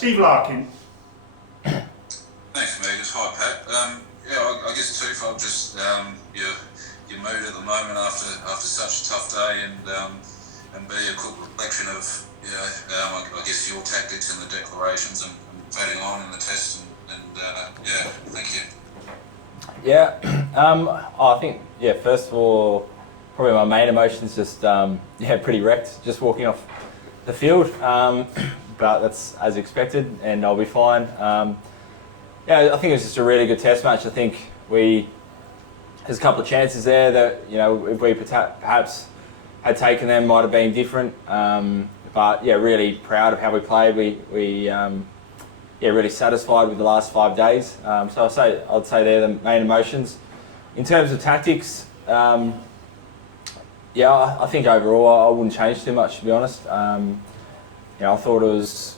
Steve Larkin. Thanks, Megas. Hi, Pat. I guess twofold. Just your mood at the moment after such a tough day, and be a quick reflection of I guess your tactics and the declarations and batting on in the test, and thank you. Yeah, I think first of all, probably my main emotions just pretty wrecked, just walking off the field, but that's as expected, and I'll be fine. I think it was just a really good test match. I think there's a couple of chances there that if we perhaps had taken them, might have been different. But really proud of how we played. We really satisfied with the last 5 days. So I'd say they're the main emotions. In terms of tactics, I think overall I wouldn't change too much, to be honest. I thought it was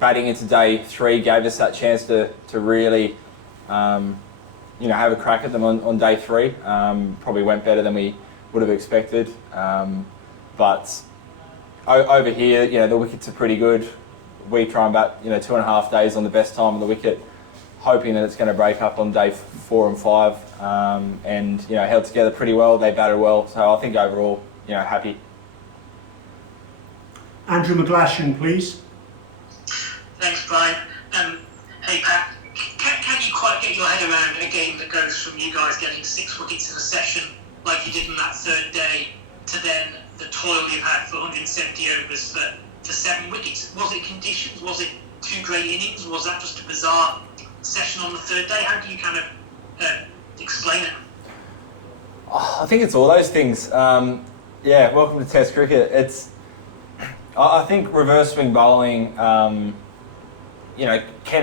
batting into day 3 gave us that chance to really have a crack at them on day 3. Probably went better than we would have expected. But over here, the wickets are pretty good. We try and bat 2.5 days on the best time of the wicket, hoping that it's going to break up on day 4 and 5, and held together pretty well. They batted well, so I think overall happy. Andrew McGlashan, please. Thanks, Brian. Hey, Pat, can you quite get your head around a game that goes from you guys getting 6 wickets in a session like you did in that 3rd day to then the toil you've had for 170 overs for 7 wickets? Was it conditions? Was it 2 great innings? Was that just a bizarre session on the 3rd day? How do you kind of explain it? I think it's all those things. Welcome to Test cricket. I think reverse swing bowling, can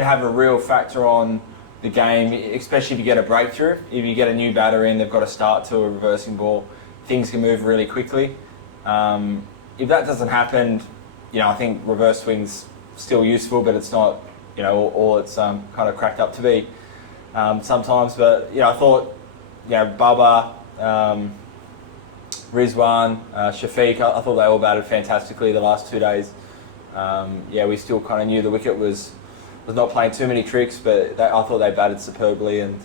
have a real factor on the game, especially if you get a breakthrough. If you get a new batter in, they've got to start to a reversing ball. Things can move really quickly. If that doesn't happen, I think reverse swing's still useful, but it's not, all it's kind of cracked up to be sometimes. But I thought, Bubba, Rizwan, Shafiq, I thought they all batted fantastically the last 2 days. We still kind of knew the wicket was not playing too many tricks, but I thought they batted superbly and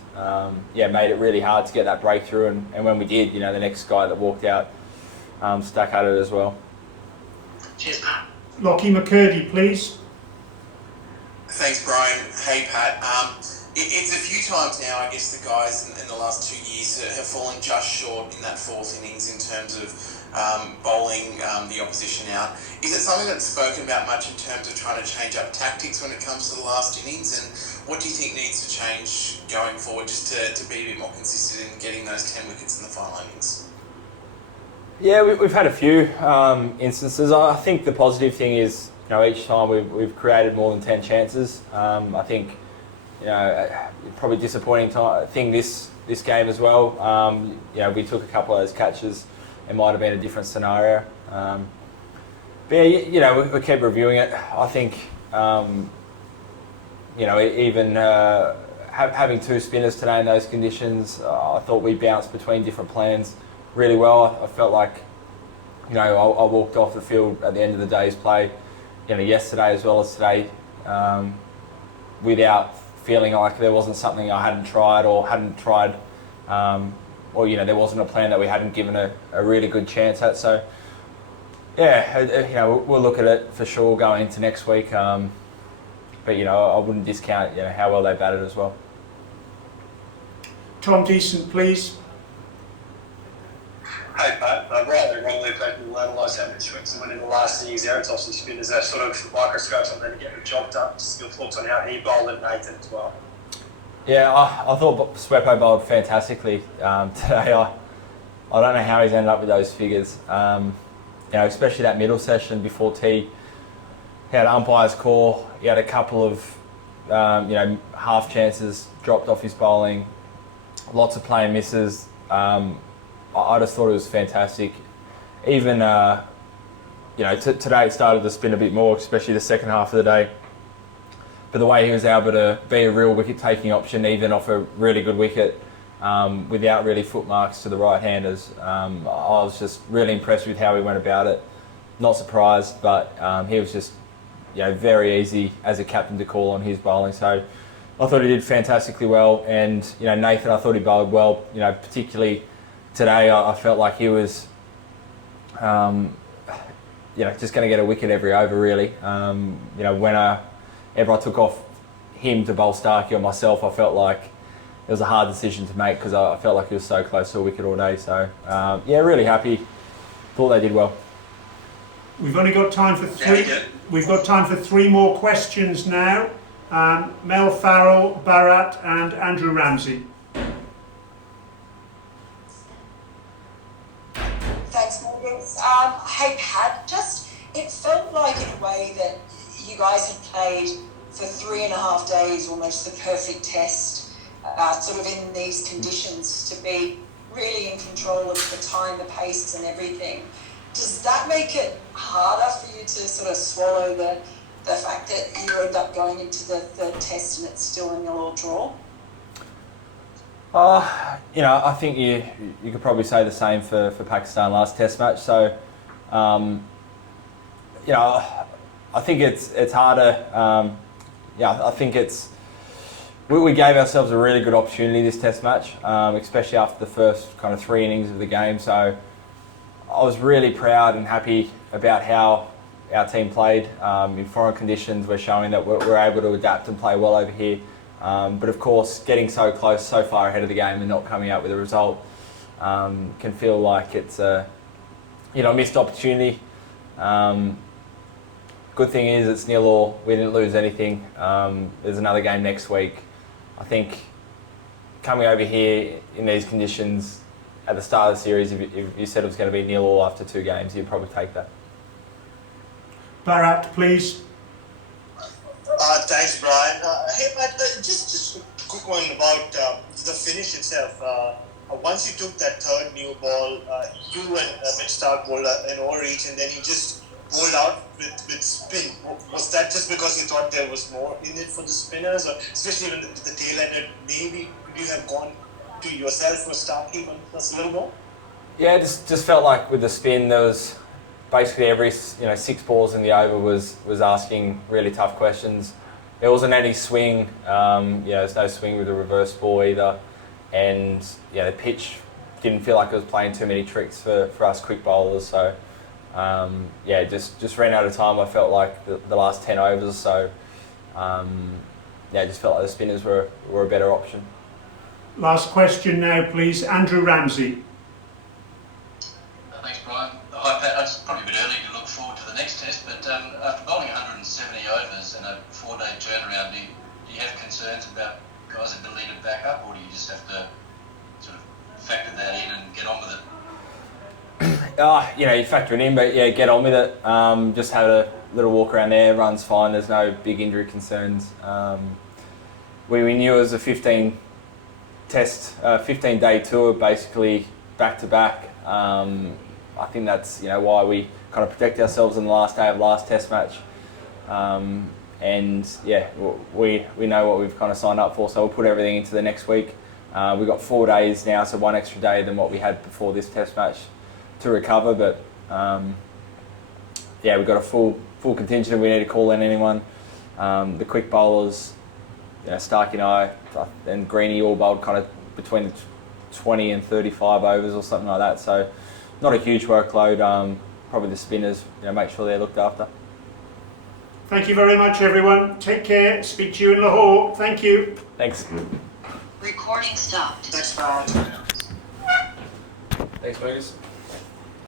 made it really hard to get that breakthrough. And when we did, the next guy that walked out stuck at it as well. Cheers, Pat. Lockie McCurdy, please. Thanks, Brian. Hey, Pat. It's a few times now, I guess, the guys in the last 2 years have fallen just short in that 4th innings in terms of bowling the opposition out. Is it something that's spoken about much in terms of trying to change up tactics when it comes to the last innings? And what do you think needs to change going forward just to be a bit more consistent in getting those 10 wickets in the final innings? Yeah, we've had a few instances. I think the positive thing is, each time we've created more than 10 chances. I think, probably disappointing thing this game as well. We took a couple of those catches. It might have been a different scenario. We keep reviewing it. I think, even having 2 spinners today in those conditions, I thought we bounced between different plans really well. I felt like, I walked off the field at the end of the day's play, yesterday as well as today, without feeling like there wasn't something I hadn't tried, or there wasn't a plan that we hadn't given a really good chance at. So, we'll look at it for sure going into next week. But I wouldn't discount how well they batted as well. Tom Decent, please. Hey, Pat. Rightly or wrongly, people will analyse how many swings and went in the last innings there. It's obviously spinners are sort of microscopes on them to get the job done. Just your thoughts on how he bowled at Nathan as well. Yeah, I thought Swepo bowled fantastically today. I don't know how he's ended up with those figures. Especially that middle session before tea. He had umpire's call. He had a couple of half chances dropped off his bowling. Lots of play and misses. I just thought it was fantastic. Even today it started to spin a bit more, especially the second half of the day. But the way he was able to be a real wicket-taking option, even off a really good wicket, without really foot marks to the right-handers, I was just really impressed with how he went about it. Not surprised, but he was just very easy as a captain to call on his bowling. So I thought he did fantastically well, and Nathan, I thought he bowled well. Particularly today, I felt like he was, just going to get a wicket every over really. Whenever I took off him to bowl Starkey or myself, I felt like it was a hard decision to make because I felt like he was so close to a wicket all day. So really happy. Thought they did well. We've only got time for three. We've got time for 3 more questions now. Mel Farrell, Bharat, and Andrew Ramsey. Thanks, Morgan. Hey Pat, it felt like in a way that you guys had played for 3.5 days, almost the perfect test, sort of in these conditions to be really in control of the time, the pace and everything. Does that make it harder for you to sort of swallow the fact that you end up going into the third test and it's still a 0-0 draw? I think you could probably say the same for Pakistan last test match. So, I think it's harder. I think we gave ourselves a really good opportunity this test match, especially after the first kind of 3 innings of the game. So I was really proud and happy about how our team played. In foreign conditions, we're showing that we're able to adapt and play well over here. But of course, getting so close, so far ahead of the game and not coming out with a result can feel like it's a missed opportunity. Good thing is it's 0-0. We didn't lose anything. There's another game next week. I think coming over here in these conditions at the start of the series, if you said it was going to be 0-0 after 2 games, you'd probably take that. Bharat, please. Thanks, Brian. Hey, Matt, just a quick one about the finish itself. Once you took that third new ball, you and Mitch Starc bowled an over each, and then you just bowled out with spin. Was that just because you thought there was more in it for the spinners, or especially when the tail ended, maybe could you have gone to yourself or Starkey a little more? Yeah, just felt like with the spin, there was basically every 6 balls in the over was asking really tough questions. There wasn't any swing. There's no swing with the reverse ball either, and the pitch didn't feel like it was playing too many tricks for us quick bowlers. So just ran out of time. I felt like the last 10 overs or so. Just felt like the spinners were a better option. Last question now, please. Andrew Ramsey. Thanks, Brian. Hi, Pat. It's probably a bit early to look forward to the next test, but after bowling 170 overs and a 4-day turnaround, do you have concerns about guys' ability to back up, or do you just have to sort of factor that in and get on with it? You factor it in, but get on with it. Just had a little walk around there. Everyone's fine. There's no big injury concerns. We knew it was a 15-day tour, basically back to back. I think that's why we kind of protect ourselves in the last day of last test match. We know what we've kind of signed up for, so we'll put everything into the next week. We've got 4 days now, so 1 extra day than what we had before this test match to recover. But we've got a full contingent. We need to call in anyone. The quick bowlers, Starkey and I and Greeny all bowled kind of between 20 and 35 overs or something like that. So not a huge workload. Probably the spinners, make sure they're looked after. Thank you very much, everyone. Take care. Speak to you in Lahore. Thank you. Thanks. Recording stopped. Thanks, Brian. Thanks, Fergus.